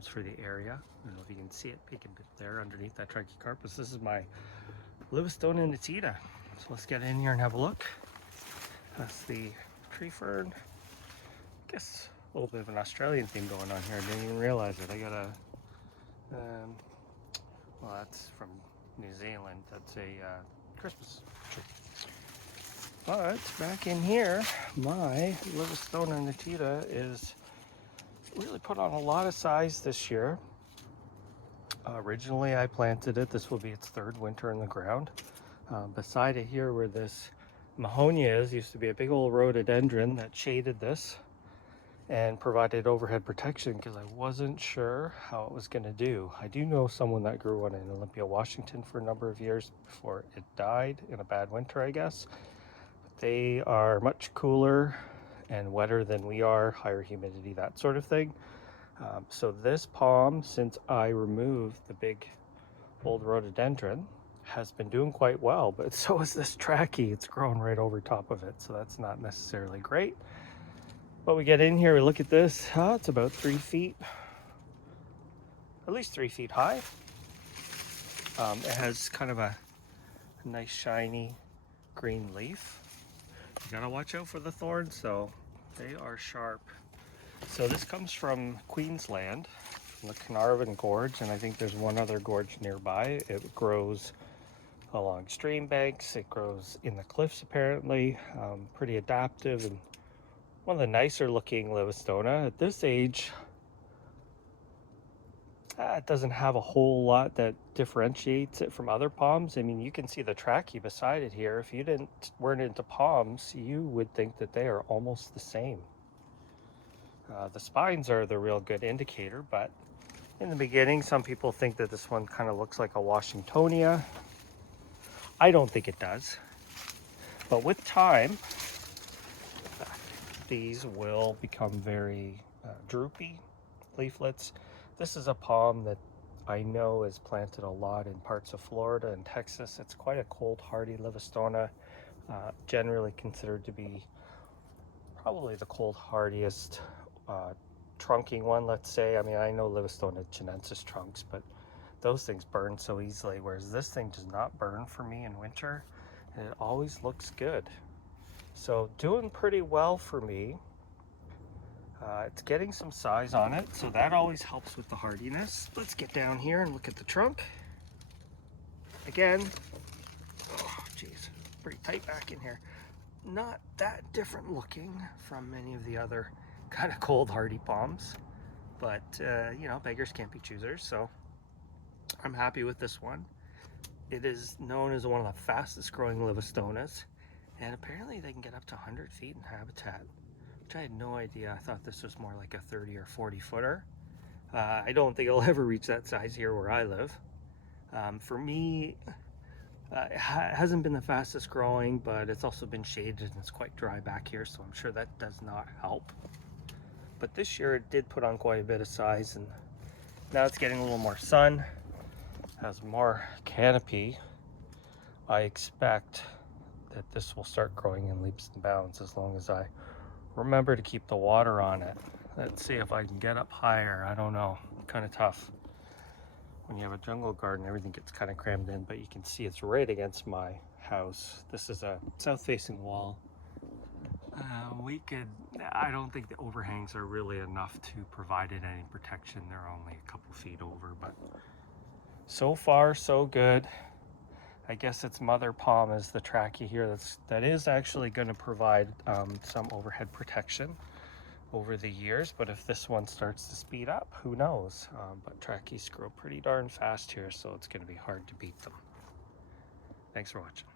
palms for the area. I don't know if you can see it peeking there underneath that trichocarpus. This is my Livistona nitida. So let's get in here and have a look. That's the tree fern. I guess a little bit of an Australian theme going on here. I didn't even realize it. I got a, well, that's from New Zealand. That's a Christmas tree. But back in here, my Livistona nitida is really put on a lot of size this year. Originally I planted it. This will be its third winter in the ground. Beside it here where this Mahonia is, used to be a big old rhododendron that shaded this and provided overhead protection because I wasn't sure how it was going to do. I do know someone that grew one in Olympia, Washington for a number of years before it died in a bad winter, I guess. But they are much cooler and wetter than we are, higher humidity, that sort of thing. So this palm, since I removed the big old rhododendron, has been doing quite well, but so is this trachea. It's growing right over top of it, so that's not necessarily great. But we get in here, we look at this. It's about 3 feet, at least 3 feet high. It has kind of a nice shiny green leaf. You gotta watch out for the thorns though, they are sharp. So this comes from Queensland, from the Carnarvon Gorge, and I think there's one other gorge nearby. It grows along stream banks, it grows in the cliffs apparently, pretty adaptive and one of the nicer looking Livistona. At this age, it doesn't have a whole lot that differentiates it from other palms. I mean, you can see the trachea beside it here. If you weren't into palms, you would think that they are almost the same. The spines are the real good indicator, but in the beginning, some people think that this one kind of looks like a Washingtonia. I don't think it does, but with time, these will become very droopy leaflets. This is a palm that I know is planted a lot in parts of Florida and Texas. It's quite a cold hardy Livistona, generally considered to be probably the cold hardiest trunking one, let's say. I mean, I know Livistona chinensis trunks, but those things burn so easily, whereas this thing does not burn for me in winter, and it always looks good. So doing pretty well for me. It's getting some size on it, so that always helps with the hardiness. Let's get down here and look at the trunk. Again, oh geez, pretty tight back in here. Not that different looking from many of the other kind of cold hardy palms, but you know, beggars can't be choosers, so I'm happy with this one. It is known as one of the fastest growing Livistonas, and apparently they can get up to 100 feet in habitat, which I had no idea. I thought this was more like a 30 or 40 footer. I don't think it'll ever reach that size here where I live. For me, it hasn't been the fastest growing, but it's also been shaded and it's quite dry back here, so I'm sure that does not help. But this year it did put on quite a bit of size, and now it's getting a little more sun, has more canopy. I expect that this will start growing in leaps and bounds as long as I remember to keep the water on it. Let's see if I can get up higher. I don't know, kind of tough. When you have a jungle garden, everything gets kind of crammed in, but you can see it's right against my house. This is a south-facing wall. I don't think the overhangs are really enough to provide it any protection. They're only a couple feet over, but so far so good. I guess its mother palm is the trachea here. That is actually going to provide some overhead protection over the years, but if this one starts to speed up, who knows? But tracheas grow pretty darn fast here, so it's going to be hard to beat them. Thanks for watching.